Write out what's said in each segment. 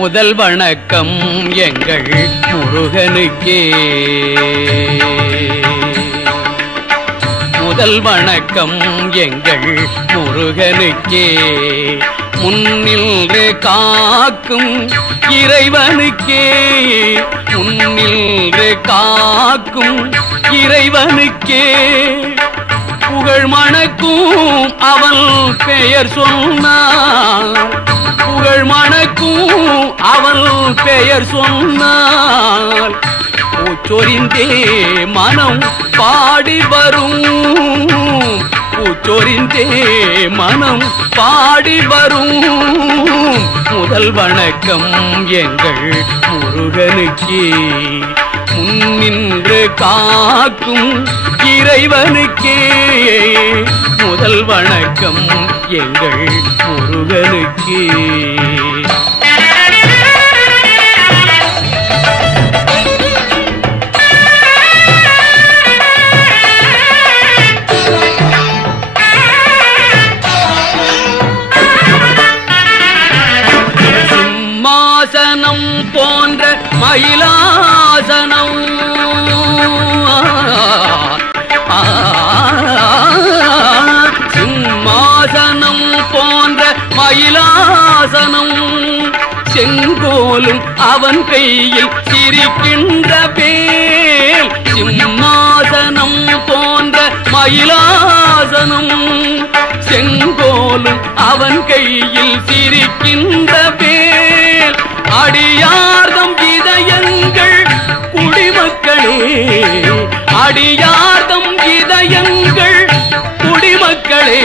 முதல் வணக்கம் எங்கள் முருகனுக்கே. முதல் வணக்கம் எங்கள் முருகனுக்கே. முன்னின்று காக்கும் இறைவனுக்கே. முன்னின்று காக்கும் இறைவனுக்கே. புகழ் மணக்கும் அவன் பெயர் சொன்னார். புகழ் மணக்கும் அவன் பெயர் சொன்னார். பூச்சொரிந்தே மனம் பாடி வரும். பூச்சொரிந்தே மனம் பாடி வரும். முதல் வணக்கம் எங்கள் முருகனுக்கே. முன்னின்று காக்கும் இறைவனுக்கே. முதல் வணக்கம் எங்கள் முருகனுக்கே. சிம்மாசனம் போன்ற மயிலாசனம். சிம்மாசனம் போன்ற மயிலாசனம். செங்கோலும் அவன் கையில் சிரிக்கின்ற வேல். சிம்மாசனம் போன்ற மயிலாசனம். செங்கோலும் அவன் கையில் சிரிக்கின்ற வேல். அடியார்தம் இதயங்கள் குடிமக்களே. அடியார்தம் இதயங்கள் குடிமக்களே.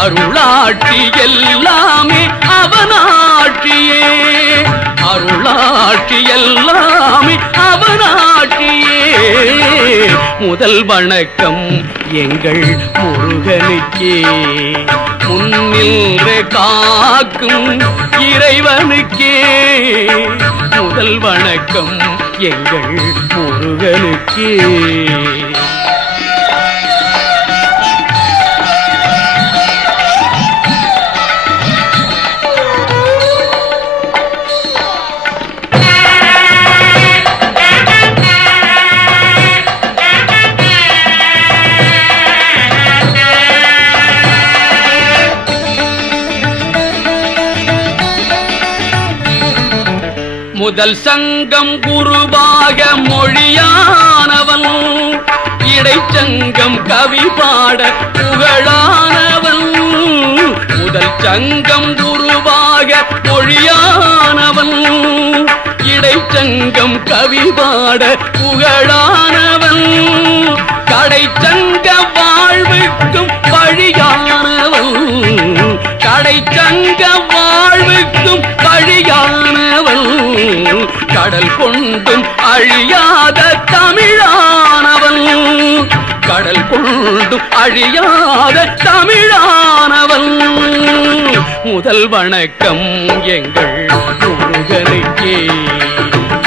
அருளாட்சி எல்லாமே அவனாட்சியே. அருளாட்சி எல்லாமே அவனாட்சியே. முதல் வணக்கம் எங்கள் முருகனுக்கே. முன்னின்று காக்கும் இறைவனுக்கே. முதல் வணக்கம் எங்கள் முருகனுக்கே. முதல் சங்கம் குருவாக மொழியானவன். இடைச்சங்கம் கவி பாட புகழானவன். முதல் சங்கம் குருவாக மொழியானவன். இடைச்சங்கம் கவி பாட புகழானவன். கடைச்சங்க வாழ்வுக்கும் வழியானவன். கடைச்சங்க வாழ்வுக்கும் வழியானவன். கடல் கொண்டும் அழியாத தமிழானவன். கடல் கொண்டும் அழியாத தமிழானவன். முதல் வணக்கம் எங்கள் முருகனுக்கே.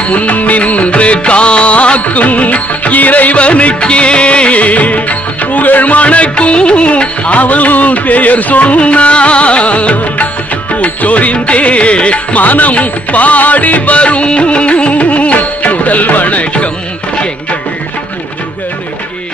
முன்னின்று காக்கும் இறைவனுக்கே. புகழ் மணக்கும் அவன் பெயர் சொன்னார். பூச்சொரிந்தே மனம் பாடி வரும். முதல் வணக்கம் எங்கள் முருகனுக்கே.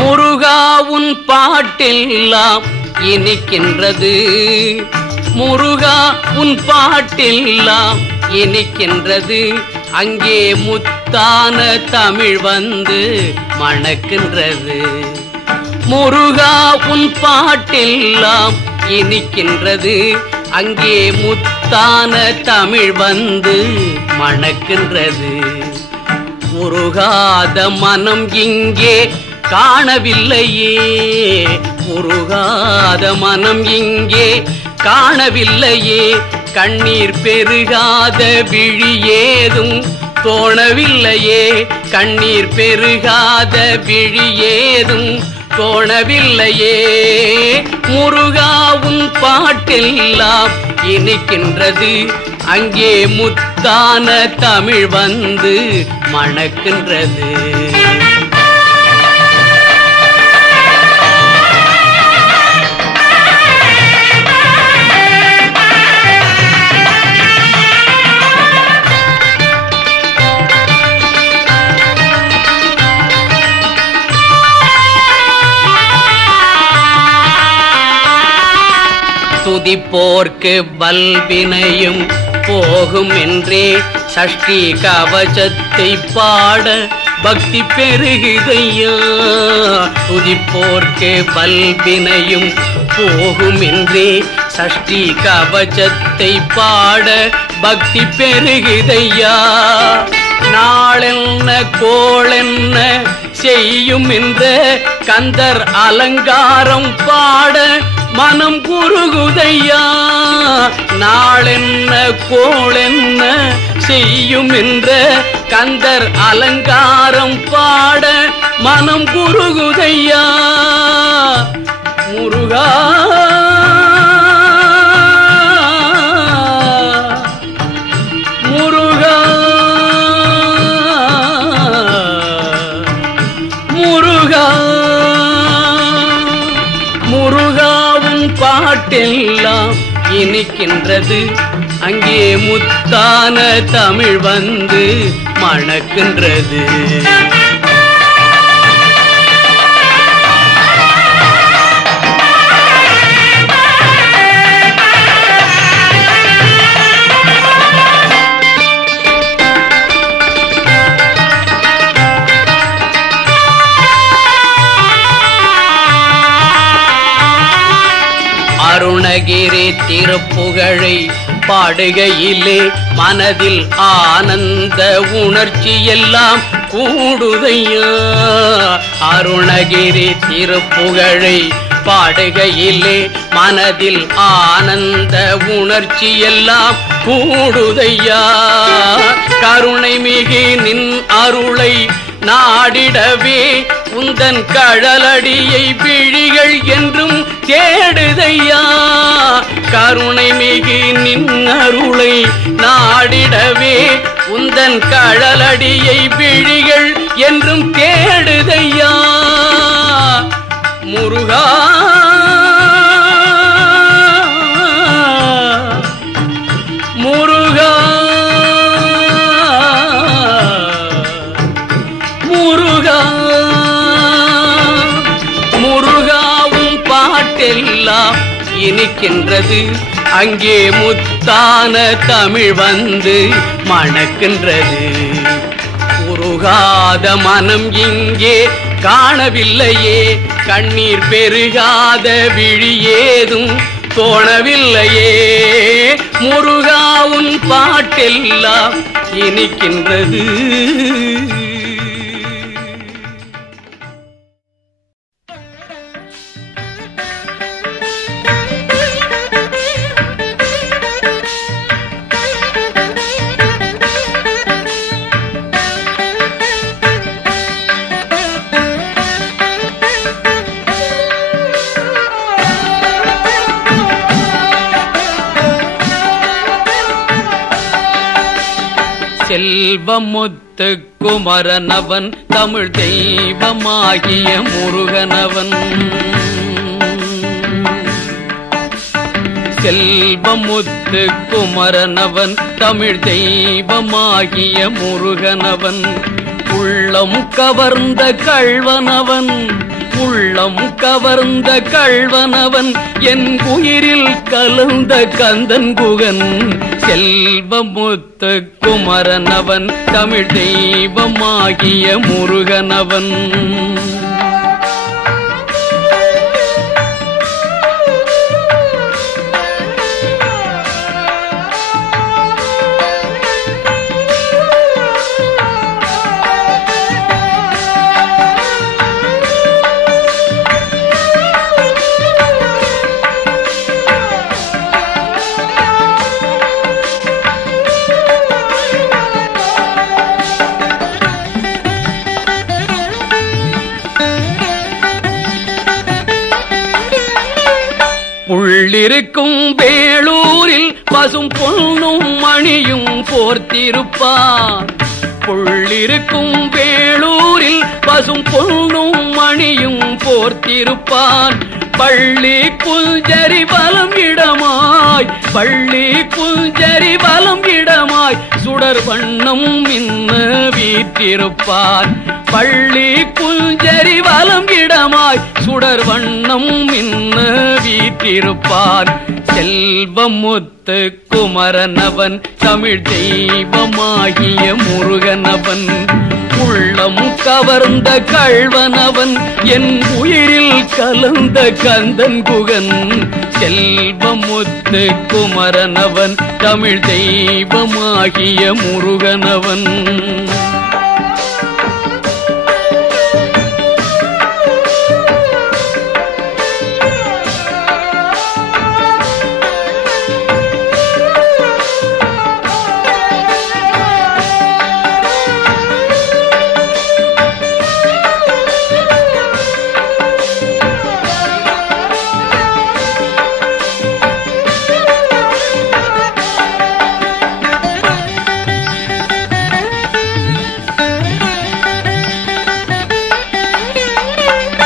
முருகாவுன் பாட்டெல்லாம் இனிக்கின்றது. முருகா உன் பாட்டெல்லாம் இனிக்கின்றது. அங்கே முத்தான தமிழ் வந்து மணக்கின்றது. முருகா உன் பாட்டெல்லாம் இனிக்கின்றது. அங்கே முத்தான தமிழ் வந்து மணக்கின்றது. உருகாத மனம் இங்கே காணவில்லையே. உருகாத மனம் இங்கே காணவில்லையே. கண்ணீர் பெருகாத விழி ஏதும் தோணவில்லையே. கண்ணீர் பெருகாத விழி ஏதும் தோணவில்லையே. முருகாவும் பாட்டெல்லாம் இனிக்கின்றது, அங்கே முத்தான தமிழ் வந்து மணக்கின்றது. துதிப்போர்க்கு வல்வினையும் போகும் என்றே சஷ்டி கவசத்தை பாட பக்தி பெருகுதையா. துதிப்போர்க்கு வல்வினையும் போகும் என்றே சஷ்டி கவசத்தை பாட பக்தி பெருகுதையா. நாளென்ன கோளென்ன செய்யும் என்ற கந்தர் அலங்காரம் பாட மனம் குறுகுதையா. நாளென்ன கோளென்ன செய்யும் என்ற கந்தர் அலங்காரம் பாட மனம் குறுகுதையா. முருகா முருகா முருகா முருகாவும் பாட்டெல்லாம் இனிக்கின்றது, அங்கே முத்தான தமிழ் வந்து மணக்கின்றது. அருணகிரி திருப்புகழை பாடுகையிலே மனதில் ஆனந்த உணர்ச்சி எல்லாம் கூடுதையா. அருணகிரி திருப்புகழை பாடுகையிலே மனதில் ஆனந்த உணர்ச்சி எல்லாம் கூடுதையா. கருணை மிகு நின் அருளை நாடிடவே உந்தன் கழலடியை விழிகள் என்றும் தேடுதையா. கருணை மிகு நின் அருளை நாடிடவே உந்தன் கழலடியை விழிகள் என்றும் தேடுதையா. முருகா முருகா முருகா முருகாவும் பாட்டெல்லாம் இனிக்கின்றது, அங்கே முத்தான தமிழ் வந்து மணக்கின்றது. உருகாத மனம் இங்கே காணவில்லையே, கண்ணீர் பெருகாத விழி ஏதும் தோணவில்லையே. முருகாவும் பாட்டெல்லாம் இனிக்கின்றது. செல்வமுத்து குமரனவன் தமிழ் தெய்வமாகிய முருகனவன். செல்வமுத்து குமரனவன் தமிழ் தெய்வமாகிய முருகனவன். உள்ளம் கவர்ந்த கள்வனவன், உள்ளம் கவர்ந்த கள்வனவன், என் உயிரில் கலந்த கந்தன் குகன். செல்வமுத்து குமரனவன் தமிழ் தெய்வமாகிய முருகனவன். உள்ளிருக்கும் வேளூரில் பசும் பொன்னும் மணியும் போர்த்திருப்பார். உள்ளிருக்கும் வேளூரில் பசும் பொன்னும் மணியும் போர்த்திருப்பான். பள்ளி குஞ்சரி வலம் இடமாய் பள்ளி குஞ்சரி வலம் இடமாய் சுடர் வண்ணம் மின்ன வீற்றிருப்பான். பள்ளி குஞ்சரி வலம் இடமாய் சுடர் வண்ணம் மின்ன வீற்றிருப்பான். செல்வமுத்து குமரனவன் தமிழ் தெய்வமாகிய முருகனவன் உள்ளம் கவர்ந்த கள்வனவன் என் உயிரில் கலந்த கந்தன் குகன். செல்வமுத்து குமரனவன் தமிழ் தெய்வமாகிய முருகனவன்.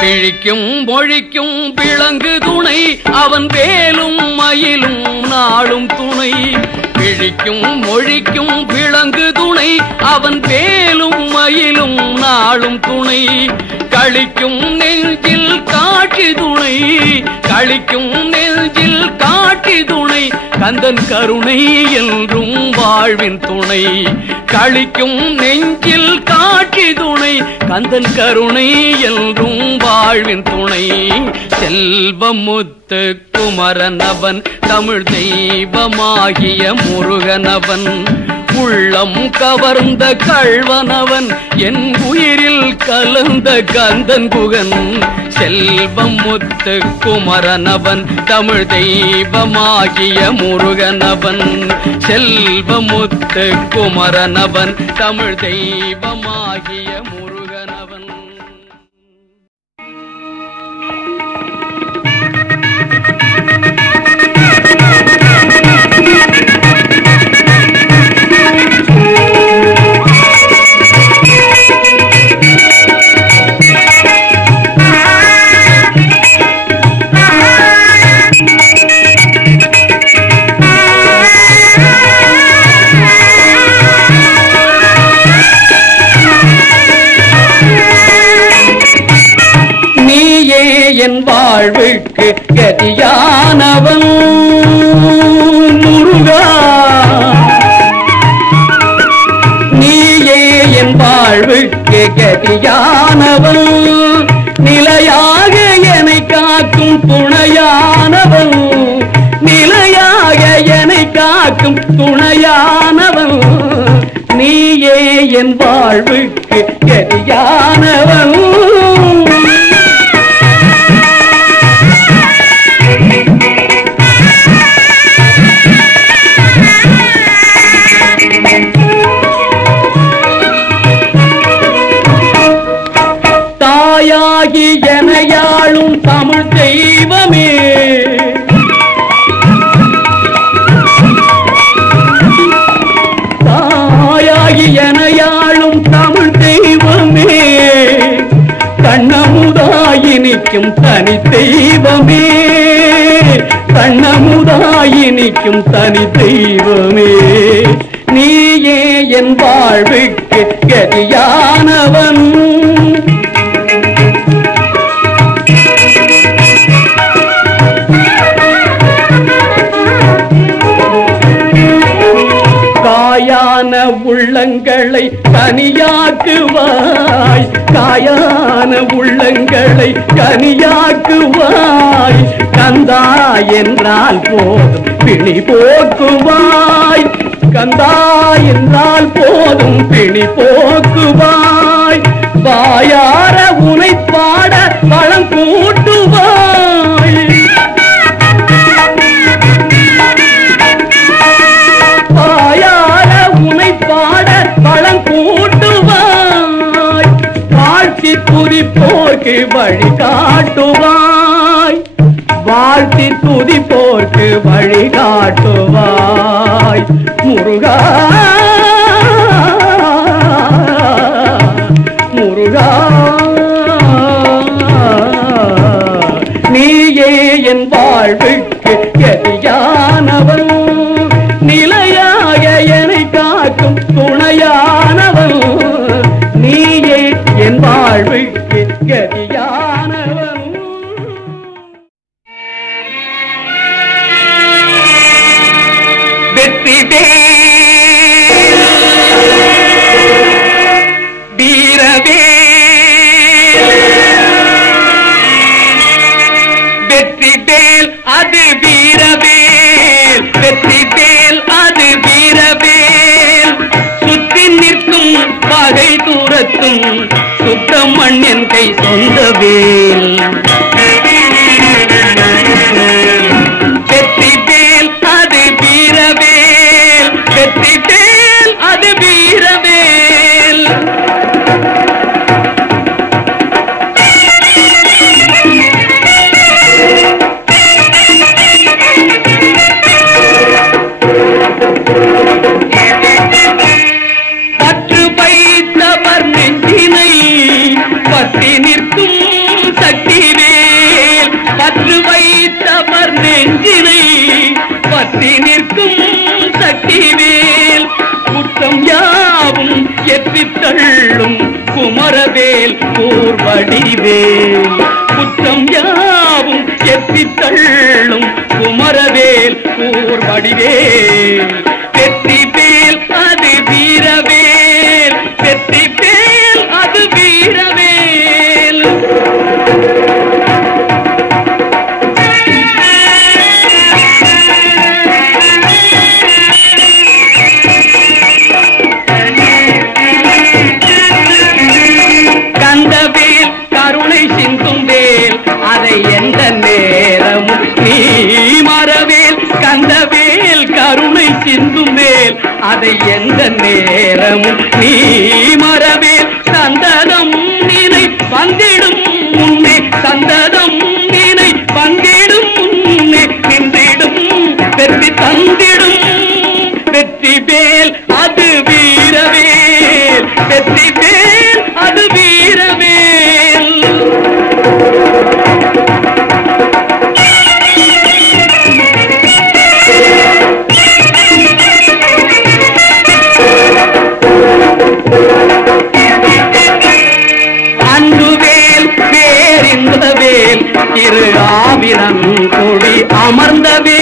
பிழிக்கும் மொழிக்கும் விளங்கு துணை அவன் வேலும் மயிலும் நாளும் துணை. பிழிக்கும் மொழிக்கும் விளங்கு துணை அவன் வேலும் மயிலும் நாளும் துணை. களிக்கும் நெஞ்சில் காட்சி துணை களிக்கும் நெஞ்சில் காட்சி துணை கந்தன் கருணை என்றும் வாழ்வின் துணை. களிக்கும் நெஞ்சில் காட்சி துணை கந்தன் கருணை என்றும் வாழ்வின் துணை. செல்வமுத்து குமரனவன் தமிழ் தெய்வமாகிய முருகனவன் உள்ளம் கவர்ந்த கள்வனவன் என் உயிரில் கலந்த கந்தன் குகன். செல்வமுத்து குமரனவன் தமிழ் தெய்வமாகிய முருகனவன். செல்வமுத்து குமரனவன் தமிழ் தெய்வமாகிய முருகனவன். என் வாழ்வுக்கு கதியானவன் முருகா. நீயே என் வாழ்வுக்கு கதியானவன் நிலையாக என்னை காக்கும் துணையானவன். நிலையாக என்னை காக்கும் துணையானவன் நீயே என் வாழ்வுக்கு கதியானவன். தாயாகி எனையாளும் தமிழ் தெய்வமே தாயாகி எனையாளும் தமிழ் தெய்வமே கண்ணமுதாயினிக்கும் தனி தெய்வமே கண்ணமுதாயினிக்கும் தனி தெய்வமே நீயே என் வாழ்வுக்கு கதியானவன். காயான உள்ளங்களை கனியாக்குவாய் காயான உள்ளங்களை கனியாக்குவாய். கந்தா என்றால் போதும் பிணி போக்குவாய் கந்தா என்றால் போதும் பிணி போக்குவாய். வாயார உனை பாட வளம் கூட்டுவாய் வாயார உனை பாட வளம் கூட்டுவாய். காட்சி குறிப்போர்க்கு வழி காட்டுவாய் வாழ்த்தி துதிப்போர்க்கு வழிகாட்டுவாய் முருகா முருகா நீயே என் வாழ்வுக்கு கதியானவன் நிலையாக என்னை காக்கும் துணையானவன் நீயே என் வாழ்வுக்கு கதியானவன் வெற்றிவேல் அது வீரவேல் வெற்றிவேல் அது வீரவேல் சுற்றி நிற்கும் பகை தூரத்தும் சுத்தம் மண்ணின் கை சொந்த வேல் வெற்றிவேல் அது வீரவேல் வெற்றிவேல் அது வீரவேல் பற்று வைத்தவர் நெஞ்சினை பற்றி நிற்கும் சக்திவேல் பற்று வைத்தவர் நெஞ்சினை பற்றி நிற்கும் சக்திவேல் குற்றம் யாவும் எத்தித் தள்ளும் குமரவேல் கூர்வடிவேல் குற்றம் யாவும் எத்தித் தள்ளும் குமரவேல் கூர்வடிவேல் வெற்றிவேல் அது வீரவேல் வெற்றிவேல் அது வீரவேல் கந்தவேல் கருணை சிந்தும் வேல் அதை எந்த நேரமும் நீ மறவேல் கந்தவேல் கருணை சிந்தும் வேல் அதை எந்த நேரமும் நீ மறவேல் சந்ததம் நினை வந்திடும் முன்னே சந்ததம் நினை வந்திடும் முன்னே நின்றிடும் வெற்றி தந்திடும் வெற்றிவேல் அது வீரவேல் வெற்றிவேல் அது வீரவேல் அன்புவேல் பேரின்பவேல் திரு ஆவிரன் கொடி அமர்ந்தவே